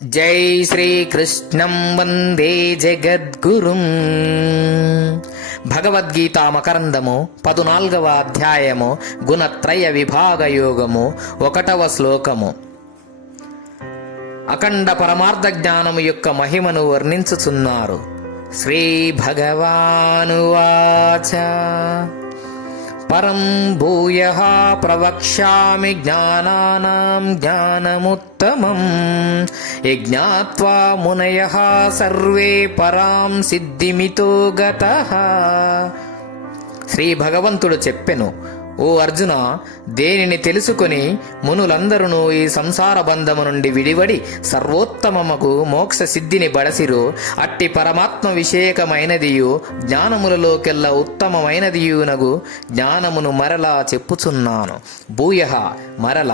జై శ్రీకృష్ణం వందే జగద్గురుం. భగవద్గీత మకరందము 14వ అధ్యాయము గుణత్రయ విభాగ యోగము 1వ శ్లోకము. అఖండ పరమార్థ జ్ఞానము యొక్క మహిమను వర్ణించుచున్నారు. శ్రీ భగవానువాచ పరం భూయః ప్రవక్ష్యామి జ్ఞానానాం జ్ఞానముత్తమం యజ్ఞాత్వా మునయః సర్వే పరాం సిద్ధిమితో గతః. శ్రీ భగవంతుడు చెప్పెను, ఓ అర్జున, దేనిని తెలుసుకొని మునులందరూ ఈ సంసార బంధము నుండి విడివడి సర్వోత్తమముకు మోక్ష సిద్ధిని బడసిరు. అట్టి పరమాత్మ విషేకమైనదియు జ్ఞానములలోకెల్లా ఉత్తమమైనదియునగు జ్ఞానమును మరలా చెప్పుచున్నాను. భూయః మరల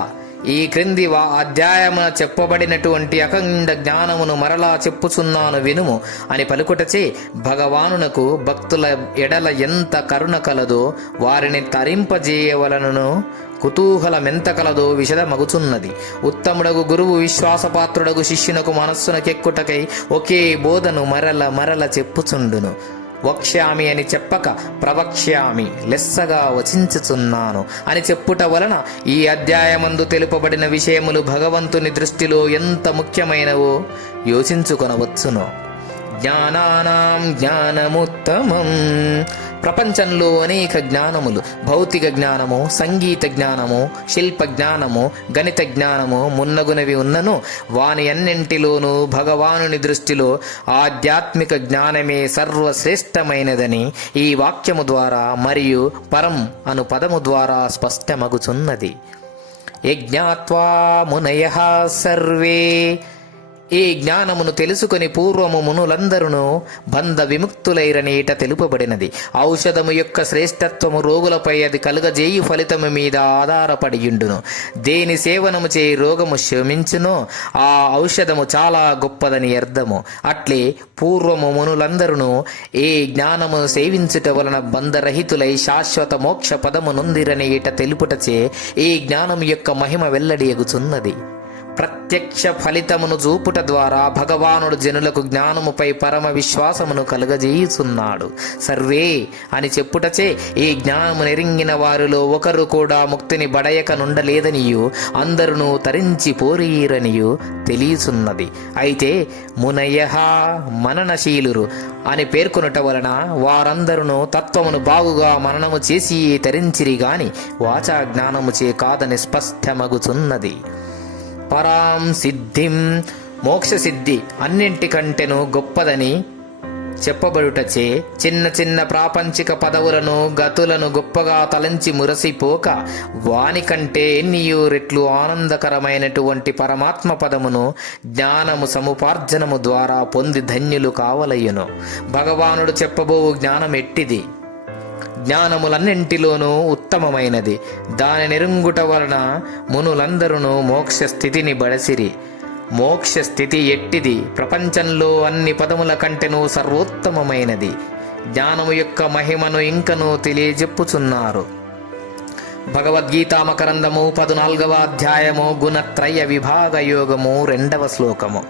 ఈ క్రింది అధ్యాయమున చెప్పబడినటువంటి అఖండ జ్ఞానమును మరలా చెప్పుచున్నాను వినుము అని పలుకుటచే భగవానునకు భక్తుల ఎడల ఎంత కరుణ కలదో, వారిని తరింపజేయవలనను కుతూహలమెంత కలదో విశదమగుచున్నది. ఉత్తముడగు గురువు విశ్వాసపాత్రుడగు శిష్యునకు మనస్సునకెక్కుటకై ఒకే బోధను మరల మరల చెప్పుచుండును. వక్ష్యామి అని చెప్పక ప్రవక్ష్యామి, లెస్సగా వచించుచున్నాను అని చెప్పుట వలన ఈ అధ్యాయమందు తెలుపబడిన విషయములు భగవంతుని దృష్టిలో ఎంత ముఖ్యమైనవో యోచించుకొనవచ్చును. జ్ఞానానాం జ్ఞానముత్తమం. ప్రపంచంలో అనేక జ్ఞానములు, భౌతిక జ్ఞానము, సంగీత జ్ఞానము, శిల్ప జ్ఞానము, గణిత జ్ఞానము మున్నగునవి ఉన్నను. వాని అన్నింటిలోనూ భగవానుని దృష్టిలో ఆధ్యాత్మిక జ్ఞానమే సర్వశ్రేష్టమైనదని ఈ వాక్యము ద్వారా మరియు పరం అను పదము ద్వారా స్పష్టమగుచున్నది. యజ్ఞాత్వా మునయః సర్వే. ఈ జ్ఞానమును తెలుసుకొని పూర్వము మునులందరూ బంధ విముక్తులైరనీట తెలుపబడినది. ఔషధము యొక్క శ్రేష్టత్వము రోగులపై అది కలుగజేయు ఫలితము మీద ఆధారపడియుండును. దేని సేవనము చే రోగము శమించునో ఆ ఔషధము చాలా గొప్పదని అర్థము. అట్లే పూర్వము మునులందరూ ఈ జ్ఞానము సేవించుట వలన బంధరహితులై శాశ్వత మోక్ష పదము నొందిరనీట తెలుపుటచే ఈ జ్ఞానము యొక్క మహిమ వెల్లడియగుచున్నది. ప్రత్యక్ష ఫలితమును చూపుట ద్వారా భగవానుడు జనులకు జ్ఞానముపై పరమ విశ్వాసమును కలుగజేయుచున్నాడు. సర్వే అని చెప్పుటచే ఈ జ్ఞానము నెరింగిన వారిలో ఒకరు కూడా ముక్తిని బడయక నుండలేదనియు అందరును తరించి పోరీరనియు తెలియచున్నది. అయితే మునయః మననశీలురు అని పేర్కొనుట వలన వారందరూ తత్వమును బాగుగా మననము చేసి తరించిరి గాని వాచా జ్ఞానము చే కాదని స్పష్టమగుచున్నది. పరాం సిద్ధిం. మోక్ష సిద్ధి అన్నింటికంటేను గొప్పదని చెప్పబడుటచే చిన్న చిన్న ప్రాపంచిక పదవులను గతులను గొప్పగా తలంచి మురసిపోక వానికంటే ఎన్నియో రెట్లు ఆనందకరమైనటువంటి పరమాత్మ పదమును జ్ఞానము సముపార్జనము ద్వారా పొంది ధన్యులు కావలయును. భగవానుడు చెప్పబోవు జ్ఞానం ఎట్టిది? జ్ఞానములన్నింటిలోనూ ఉత్తమమైనది. దాని నెరుంగుట వలన మునులందరూ మోక్ష స్థితిని బడసిరి. మోక్ష స్థితి ఎట్టిది? ప్రపంచంలో అన్ని పదముల కంటెను సర్వోత్తమమైనది. జ్ఞానము యొక్క మహిమను ఇంకనూ తెలియజెప్పుచున్నారు. భగవద్గీత మకరందము 14వ అధ్యాయము గుణత్రయ విభాగ యోగము 2వ శ్లోకము.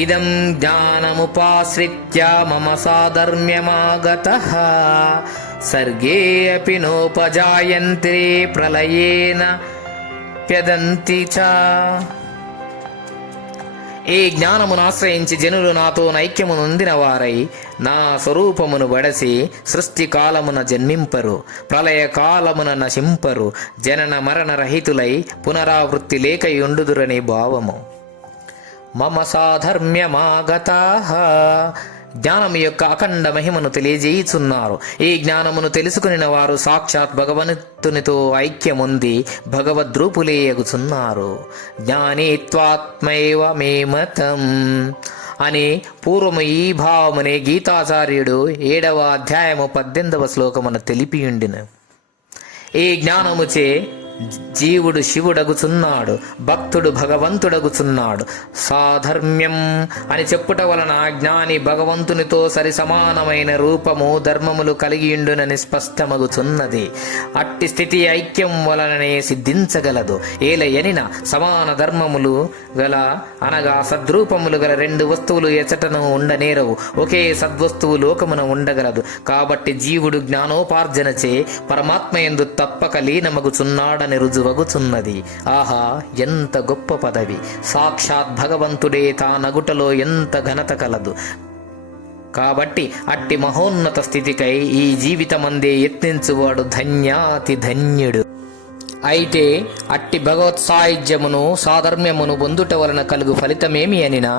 ఇదం జ్ఞానముపాశ్రిత్య మమ సాధర్మ్యమాగతః సర్గే అపి నోపజాయంతే ప్రళయేన ప్యదంతి చ. ఈ జ్ఞానమును ఆశ్రయించి జనులు నాతో నైక్యము నొందిన వారై నా స్వరూపమును బడసి సృష్టి కాలమున జన్మింపరు, ప్రళయ కాలమున నశింపరు, జనన మరణ రహితులై పునరావృత్తి లేకయుండుదురని భావము. మమ సాధర్మ్యమాగతాః. జ్ఞానము యొక్క అఖండ మహిమను తెలియజేయుచున్నారు. ఈ జ్ఞానమును తెలుసుకుని వారు సాక్షాత్ భగవంతునితో ఐక్యముంది భగవద్రూపులేయగుచున్నారు. జ్ఞానేత్వాత్మైవ మే మతం అని పూర్వము ఈ భావమునే గీతాచార్యుడు 7వ అధ్యాయము 18వ శ్లోకమున తెలిపియుండిన. ఈ జ్ఞానముచే జీవుడు శివుడగుచున్నాడు, భక్తుడు భగవంతుడగుచున్నాడు. సాధర్మ్యం అని చెప్పుట వలన జ్ఞాని భగవంతునితో సరి సమానమైన రూపము ధర్మములు కలిగియుండునని స్పష్టమగుచున్నది. అట్టి స్థితి ఐక్యం వలననే సిద్ధించగలదు. ఏలయనిన సమాన ధర్మములు గల అనగా సద్రూపములు గల రెండు వస్తువులు ఎచటను ఉండనేరవు. ఒకే సద్వస్తువు లోకమున ఉండగలదు. కాబట్టి జీవుడు జ్ఞానోపార్జనచే పరమాత్మయందు తప్పక లీనమగుచున్నాడని రుజువగుచున్నది. ఆహా, ఎంత గొప్ప పదవి! సాక్షాత్ భగవంతుడే తానగుటలో ఎంత ఘనత కలదు. కాబట్టి అట్టి మహోన్నత స్థితికై ఈ జీవితమందే యత్నించువాడు ధన్యాతి ధన్యుడు. అయితే అట్టి భగవత్ సాయుధ్యమును సాధర్మ్యమును పొందుట వలన కలుగు ఫలితమేమి అనినా,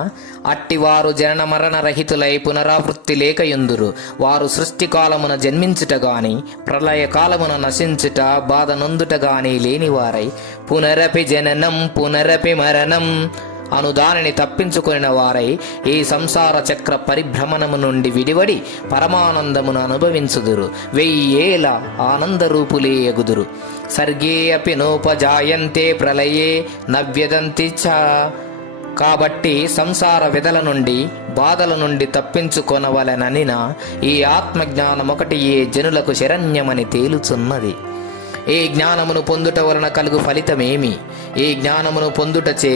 అట్టి వారు జనన మరణ రహితులై పునరావృత్తి లేకయుందురు. వారు సృష్టి కాలమున జన్మించుట గాని ప్రళయ కాలమున నశించుట బాధ నొందుట గాని లేనివారై పునరపి జననం పునరపి మరణం అను దానిని తప్పించుకొనిన వారై ఈ సంసార చక్ర పరిభ్రమణము నుండి విడివడి పరమానందమును అనుభవించుదురు. 1000 ఏళ్ల ఆనందరూపులే ఎగుదురు. సర్గే అపి నోపజాయంతే ప్రళయే నవ్యదంతి చ. కాబట్టి సంసార విధల నుండి బాధల నుండి తప్పించుకొనవలెననిన ఈ ఆత్మజ్ఞానమొకటి ఏ జనులకు శరణ్యమని తేలుచున్నది. ఈ జ్ఞానమును పొందుట వలన కలుగు ఫలితమేమి? ఈ జ్ఞానమును పొందుటచే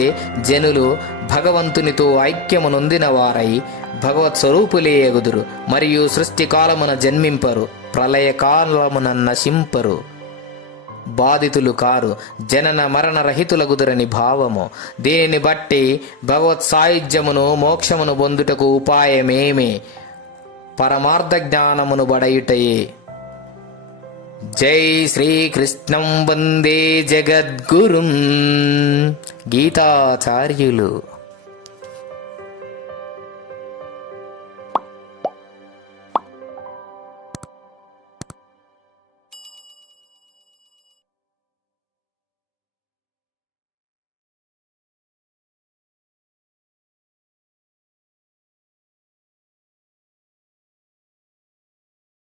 జనులు భగవంతునితో ఐక్యము నొందిన వారై భగవత్ స్వరూపులే ఎగుదురు. మరియు సృష్టి కాలమున జన్మింపరు, ప్రళయ కాలమున నశింపరు, బాధితులు కారు, జనన మరణ రహితులగుదురని భావము. దీనిని బట్టి భగవత్ సాయుధ్యమును మోక్షమును పొందుటకు ఉపాయమేమి? పరమార్థ జ్ఞానమును బడయుటయే. జై శ్రీకృష్ణం వందే జగద్గురుం. గీతాచార్యులు.